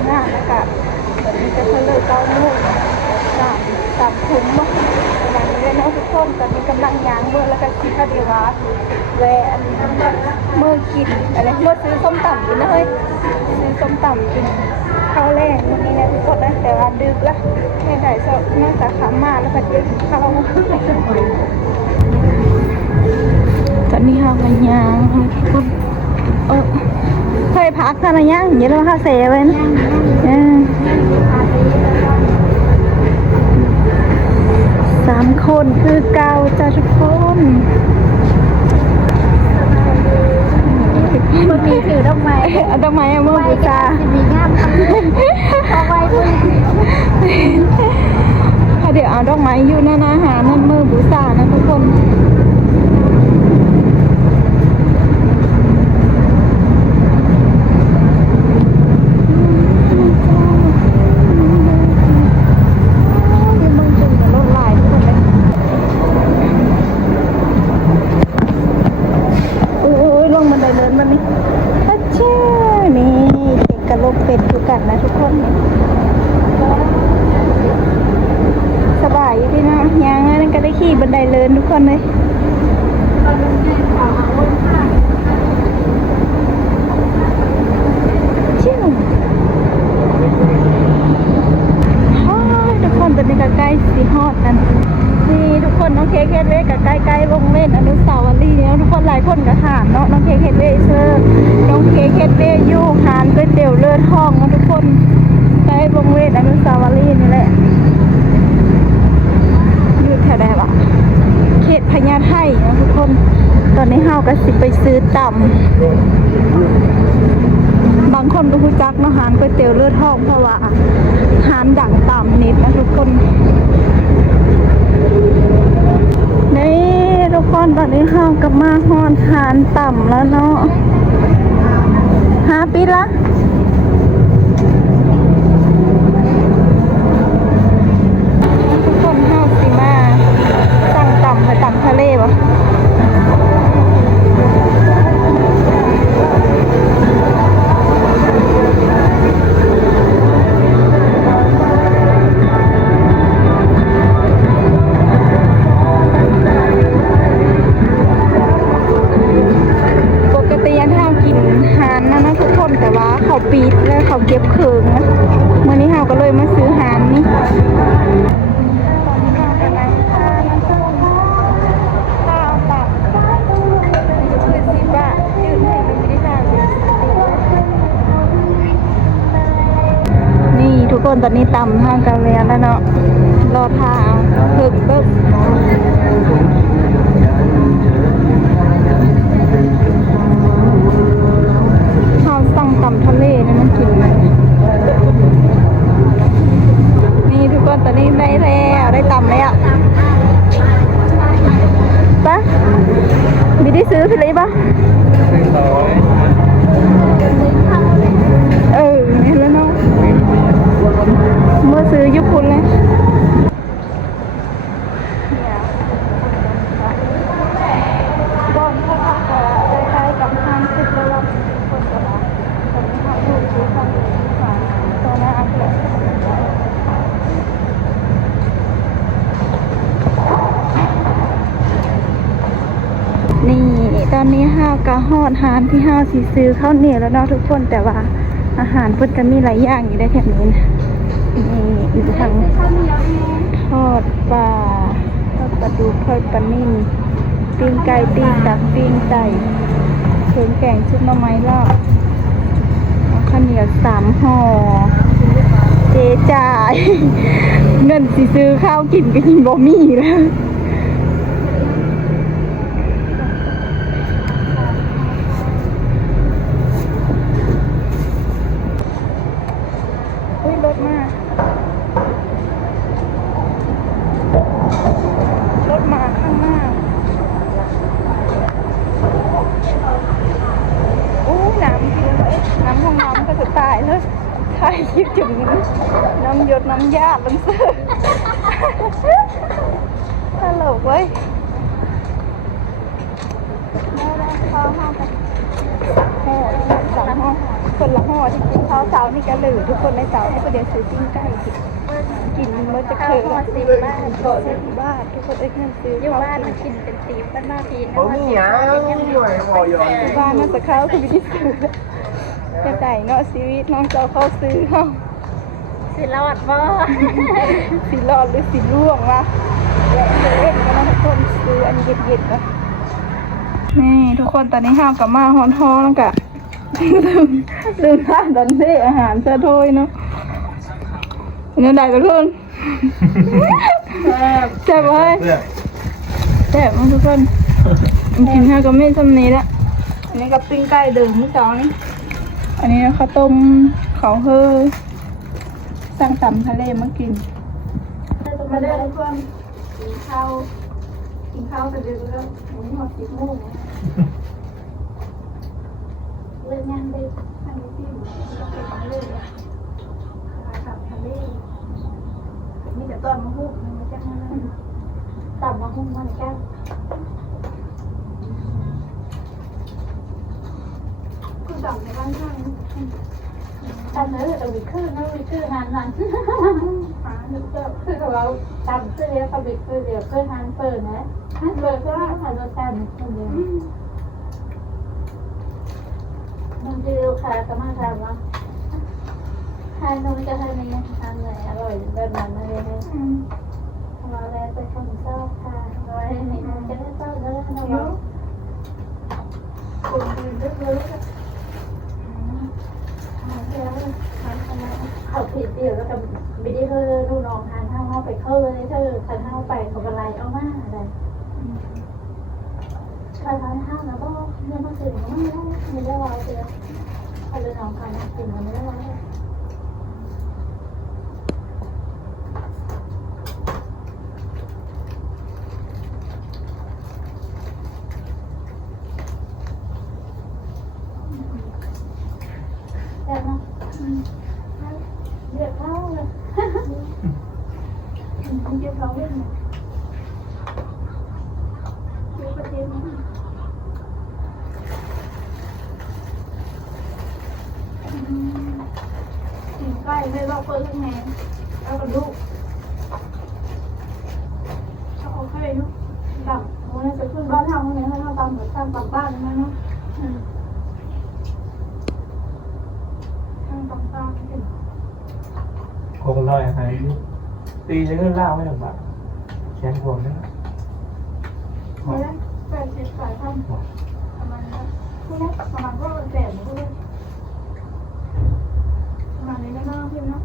งงานนะคะตอนนี้จะเลย9 โมงสามทุ่มประมาณนี้เลยเนาะทุกคนตอนนี้กำลังย่างเมื่อแล้วก็คิดว่าเดี๋ยวว่าแวะอันนี้เมื่อกินอะไรเมื่อซื้อส้มตำกินนะเฮ้ยซื้อส้มตำกินข้าวแรงวันนี้นะทุกคนนะแต่ว่าดึกละไม่ได้ชอบน่าจะขำมากแล้วก็เดี๋ยวข้าวตอนนี้เรากำลังย่างทุกคนเคยพักกันนะยังเดี๋ยวเราเข้าเซเว่น3 คนคือเก่าจ้าทุกคนเมื่อกี้ถือดอกไม้ดอกไม้เมื่อบูชามีงามเอาไว้ด้วยถ้าเดี๋ยวเอาดอกไม้อยู่นั่นอาหารนั่นเมื่อบูชานะทุกคนเป็นทุกกันนะทุกคนสบายอยู่พี่นะยังงั้นก็ได้ขี่บันไดเลินทุกคนเลยชิวทุกคนตอนนี้ก็ใกล้สีฮอดกันนี่ทุกคนน้องเค้กเฮดเวกับใกล้ๆวงเล่นอนุสาวรีย์เนี่ยทุกคนหลายคนก็ถามเนาะน้องเค้กเฮดเวเซอร์น้องเค้กเฮดเวอยู่หานก๋วยเตี๋ยวเลือดห้องนะทุกคนใกล้วงเล่นอนุสาวรีย์นี่แหละอยู่แถวใดวะเขตพญาไทนะทุกคนตอนนี้เฮาก็สิไปซื้อต่ำบางคนก็รู้จักเนาะหานก๋วยเตี๋ยวเลือดห้องเพราะว่าหานดังต่ำนิดนะทุกคนนี่ทุกคนตอนนี้เข้ากับมาฮอนทานต่ำแล้วเนาะ5 ปีละทุกคนเข้าสิมาสั่งต่ำไปต่ำทะเลปะแต่ว่าเขาปีดแล้วเขาเก็บเคืองนะเมื่อนี้เราก็เลยมาซื้อหานนี่ตอนนี้เรากำลังข้าวตับคือ10 บาทยืนให้เป็นไม่ได้นี่ทุกคนตอนนี้ต่ำทางกันแล้วเนาะรอทางเพิ่มต่ำทะเลนี่มันกินไหมนี่ทุกคนตอนนี้ได้แล้วได้ต่ำแล้วปะมีได้ซื้อพี่เลยปะนี่แล้วเนาะเมื่อซื้อยุคุณเลยก่อนเขาจะคล้ายๆกับทางสุดระดับคนกระบะนี่ตอนนี้ห้าวกะฮอดหานที่ห้าวสีซื้อข้าวเหนียวแล้วเนาะทุกคนแต่ว่าอาหารเพิ่นก็มีหลายอย่างอยู่ได้แถบนี้นะนี่อยู่ทางทอดปลาทอดปลาดุกทอดปลานิ่มปิ้งไก่ปิ้งตับปิ้งไก่เค็มแกงชุบหน่อไม้ลาบข้าวเหนียว3 ห่อเจ๊จ่ายเงินสิซื้อข้าวกินก็กินบ่มีแล้วรถมาข้างหน้าน้ำห้องน้ำก็จะตายเลยถ่ายคลิปถึงน้ำหยดน้ำยาล้ำเสื้อตลกเว้ยได้เข้าห้องกันโอ้ 3ห่อคนละห่อที่กินข้าวเช้านี่ก็เหลือทุกคนในเช้าที่ประเดี๋ยวซื้อปิ้งไก่กินมันจะเคยละ10 บาท10 บาททุกคนเงินซื้ออยู่บ้านมันกินเป็นตีบ้านหน้าทีนะ เขามีหยังหน่วยบอยอน บ้านน่าจะเข้าคือวิธีซื้อจะได้เนาะชีวิตน้องเจ้าเข้าซื้อเนาะ สิรอดบ่ สีรอดหรือสีร่วงวะเล่นกันนะทุกคนซื้ออันเย็นๆนะนี่ทุกคนตอนนี้ห้าวกับมาฮอนท้องแล้วกะลืมท่าดอนเซ่อาหารเสื้อโทยเนาะเนี่ยได้ทุกคนแซ่บเว้ยแซ่บมากทุกคนกินห้าวกับไม่ซ้ำนี้ละอันนี้กับปิ้งไก่เดิมที่2นี่อันนี้ข้าวต้มเขาเฮอสั่งตำทะเลมากินมาได้ทุกคนกินข้าวแต่เดี๋ยวแล้วผมหมด10 โมงเลิกงานเลยทางนี้ที่เราไปทะเลตำทะเลมีแต่ตอนมาหุบมันจะมาตำมาหุบมันแก้วคือตำในบ้านข้างตำเลยแต่วิคือนะวิคืองานนั้นหาหนึ่งเจ้าคือเราตำเสื้อกับวิคือเดี๋ยวเพื่อนงานเปิดนะเปิดก็หาเราตำคนเดียวมันจะลูกค้าก็มาทำว่าทานนู้นจะทานนี้ทานไหนอร่อยแบบนั้นเลยนะเราแล้วไปทำเจ้าค่ะเราให้ในนั้นจะได้เจ้าแล้วนะเราคนดีเยอะๆเขาผิดเดียวแล้วก็ไม่ได้เธอดูน้องทานเท่าไปเข้าเลยเธอทานเท่าไปเขาเป็นไรเอามากเลยทานเท่าแล้วก็เนื้อมันถึงไม่ได้วายเลยทานเลยน้องทานถึงมันไม่ได้วายแต่เนาะเดือดเข้าเลยเดือดเข้าเรื่องเนี่ยเดือดประเด็นนี้กินใกล้ไม่รอเปิดข้างในแล้วก็ลูกถ้าโอเคเนาะดับมันจะขึ้นบ้านทางนี้ให้เราตามเหมือนตามบ้านนะเนาะคงลอยหายตีจะเงินล่าไม่ลำบากแขนบวมนะ ไม่ได้80 สายพันธุ์ประมาณนั้นพวกนี้ประมาณก็แสนพวกนี้ประมาณนี้ไม่มากพี่เนาะ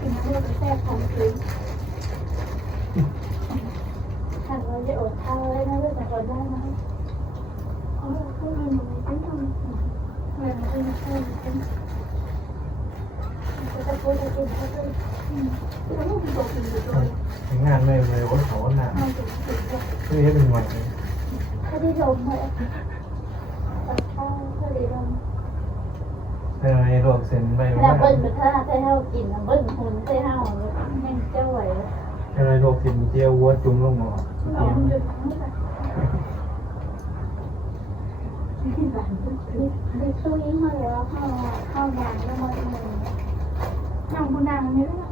กินน้ำเราจะแซ่บของคืนถ้าเราจะอดข้าวได้นะเรื่องแต่อดได้นะเขาพูดมันเหมือนเป็นทำเหมือนเป็นจะพูดจะกินเขาเลยจะต้องกินตัวกินตัวเลย งานไม่เลยว่าเขาหนักคือให้เป็นวันเลย ถ้าได้ลมเลยข้าวถ้าได้ลม แต่ในโรคเส้นไม่ แล้วเบิ้ลไปถ้าให้เฮากินเบิ้ลหุ่นให้เฮาแม่งเจ้าไหว แต่ในโรคเส้นเจียววัวจุ่มลงหมอ เราหยุดทั้งหมด ดิตู้ยิ่งมาแล้วเข้างานแล้วมาเอง นางผู้นางนี่แหละ